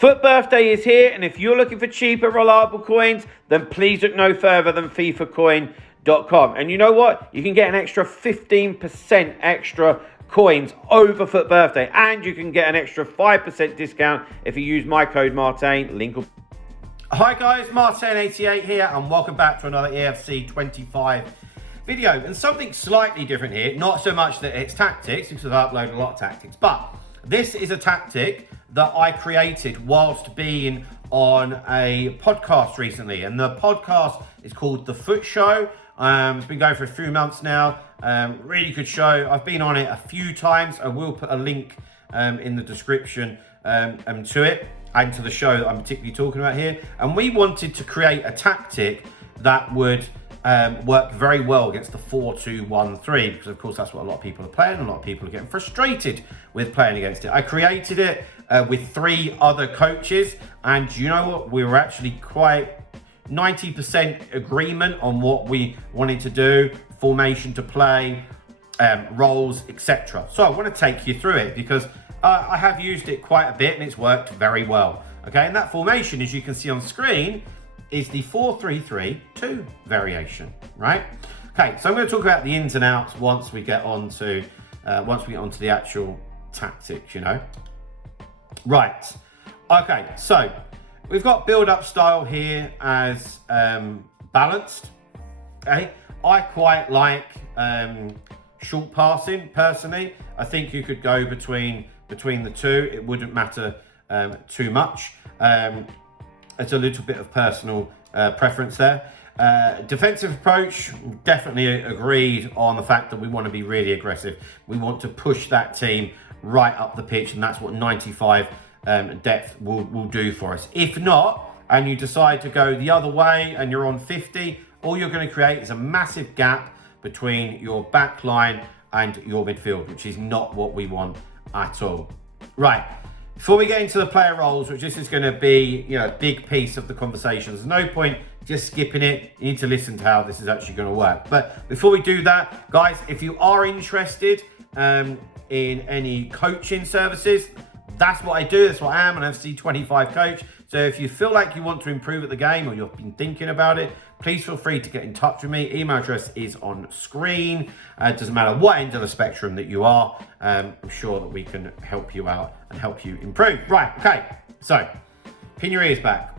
Foot birthday is here, and if you're looking for cheaper, reliable coins, then please look no further than FIFAcoin.com. And you know what? You can get an extra 15% extra coins over Foot birthday, and you can get an extra 5% discount if you use my code Martin. Link. Hi guys, Martin88 here, and welcome back to another Eafc 25 video. And something slightly different here, not so much that it's tactics, because I've uploaded a lot of tactics, but this is a tactic that I created whilst being on a podcast recently. And the podcast is called The Foot Show. It's been going for a few months now. Really good show. I've been on it a few times. I will put a link in the description to it and to the show that I'm particularly talking about here. And we wanted to create a tactic that would work very well against the 4-2-1-3, because of course that's what a lot of people are playing. A lot of people are getting frustrated with playing against it. I created it with 3 other coaches, and you know what, we were actually quite 90% agreement on what we wanted to do, formation to play, roles, etc. So I want to take you through it because I have used it quite a bit and it's worked very well. Okay, and that formation, as you can see on screen, is the 4-3-3-2 variation, right? Okay, so I'm going to talk about the ins and outs once we get onto the actual tactics, you know. Right. Okay, so we've got build-up style here as balanced. Okay, I quite like short passing personally. I think you could go between the two. It wouldn't matter too much. It's a little bit of personal preference there. Defensive approach, definitely agreed on the fact that we want to be really aggressive. We want to push that team right up the pitch, and that's what 95 depth will do for us. If not, and you decide to go the other way and you're on 50, all you're going to create is a massive gap between your back line and your midfield, which is not what we want at all. Right. Before we get into the player roles, which this is going to be, you know, a big piece of the conversation, there's no point just skipping it. You need to listen to how this is actually going to work. But before we do that, guys, if you are interested in any coaching services, that's what I do. That's what I am, an FC 25 coach. So if you feel like you want to improve at the game or you've been thinking about it, please feel free to get in touch with me. Email address is on screen. It doesn't matter what end of the spectrum that you are. I'm sure that we can help you out and help you improve. Right, okay. So, pin your ears back.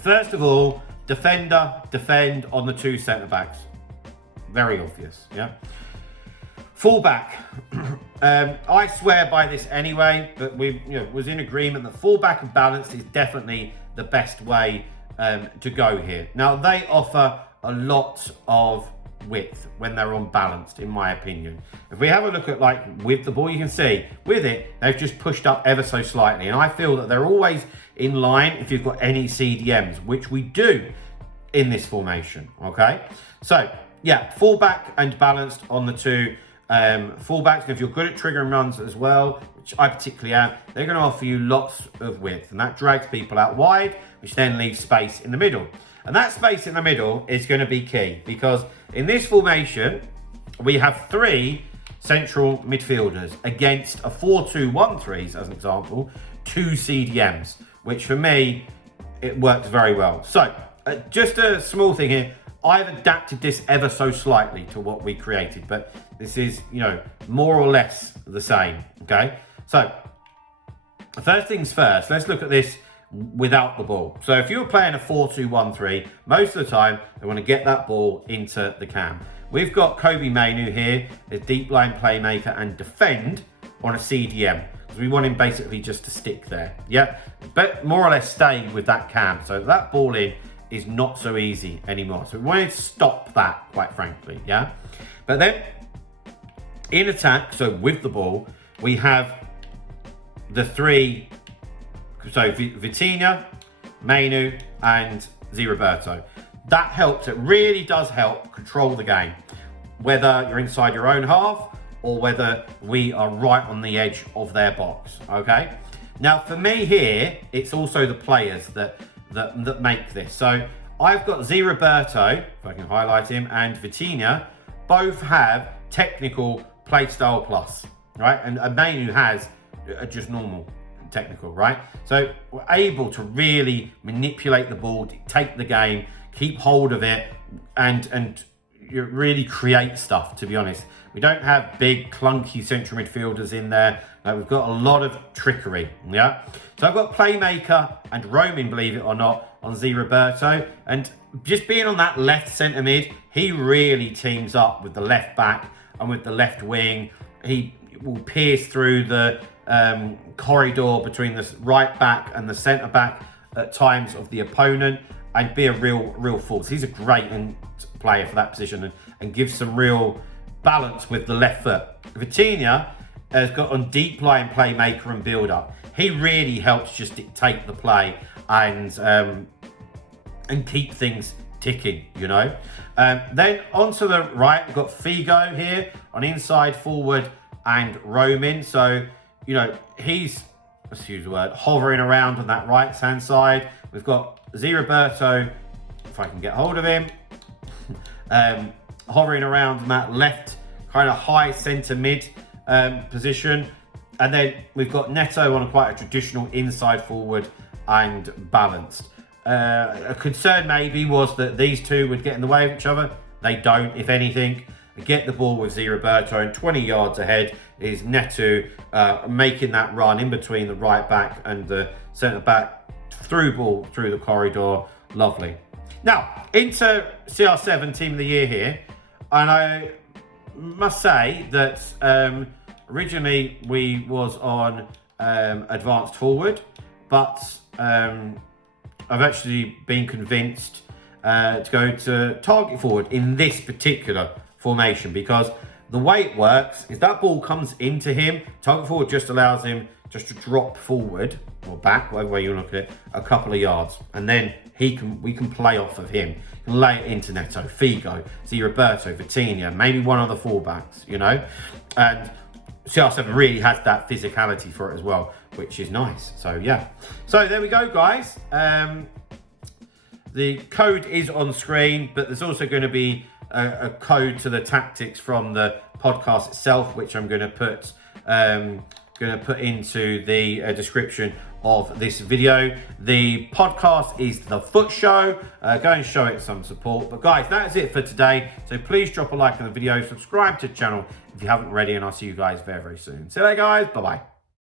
First of all, defend on the 2 centre-backs. Very obvious, yeah? Fullback. I swear by this anyway, but we was in agreement that fullback and balanced is definitely the best way to go here. Now, they offer a lot of width when they're unbalanced, in my opinion. If we have a look at like with the ball, you can see with it, they've just pushed up ever so slightly. And I feel that they're always in line if you've got any CDMs, which we do in this formation, okay? So, yeah, fullback and balanced on the 2 fullbacks. And if you're good at triggering runs as well, which I particularly am, they're going to offer you lots of width, and that drags people out wide, which then leaves space in the middle. And that space in the middle is going to be key, because in this formation we have 3 central midfielders against a 4-2-1-3, as an example, 2 CDMs, which for me it works very well. So just a small thing here, I've adapted this ever so slightly to what we created, but this is, you know, more or less the same, okay? So, first things first, let's look at this without the ball. So if you're playing a 4-2-1-3, most of the time, they want to get that ball into the cam. We've got Kobe Mainu here, a deep line playmaker and defend on a CDM. We want him basically just to stick there, yeah? But more or less stay with that cam. So that ball in is not so easy anymore. So we wanted to stop that, quite frankly, yeah? But then, in attack, so with the ball, we have the 3, so Vitinha, Mainu, and Roberto. That helps, it really does help control the game, whether you're inside your own half or whether we are right on the edge of their box, okay? Now, for me here, it's also the players that make this. So I've got Roberto, if I can highlight him, and Vitinha, both have technical play style plus, right? And Mainu has just normal technical, right? So we're able to really manipulate the ball, dictate the game, keep hold of it, and you really create stuff, to be honest. We don't have big, clunky central midfielders in there. We've got a lot of trickery, yeah? So I've got playmaker and roaming, believe it or not, on Z Roberto. And just being on that left centre mid, he really teams up with the left back and with the left wing. He will pierce through the corridor between the right back and the centre back at times of the opponent and be a real force. He's a great player for that position and gives some real balance with the left foot. Vitinha has got on deep line playmaker and build up. He really helps just dictate the play and keep things ticking, you know. Then onto the right, we've got Figo here on inside forward and roaming. So, you know, he's, let's use the word, hovering around on that right hand side. We've got Z Roberto, if I can get hold of him, hovering around on that left kind of high centre mid position. And then we've got Neto on quite a traditional inside forward and balanced. A concern maybe was that these two would get in the way of each other. They don't, if anything. Get the ball with Z Roberto, and 20 yards ahead is Neto making that run in between the right back and the centre back, through ball through the corridor. Lovely. Now into CR7 Team of the Year here, and I must say that originally we was on advanced forward, but I've actually been convinced to go to target forward in this particular formation, because the way it works is that ball comes into him. Target forward just allows him just to drop forward or back, whatever way you look at it, a couple of yards, and then we can play off of him. You can lay it into Neto, Figo, Z Roberto, Vitinha, maybe one of the fullbacks, you know. And CR7 really has that physicality for it as well, which is nice. So yeah, so there we go, guys. The code is on screen, but there's also going to be a code to the tactics from the podcast itself, which I'm going to put into the description of this video. The podcast is The Foot Show. Go and show it some support. But guys, that is it for today. So please drop a like on the video, subscribe to the channel if you haven't already, and I'll see you guys very, very soon. See you later, guys. Bye-bye.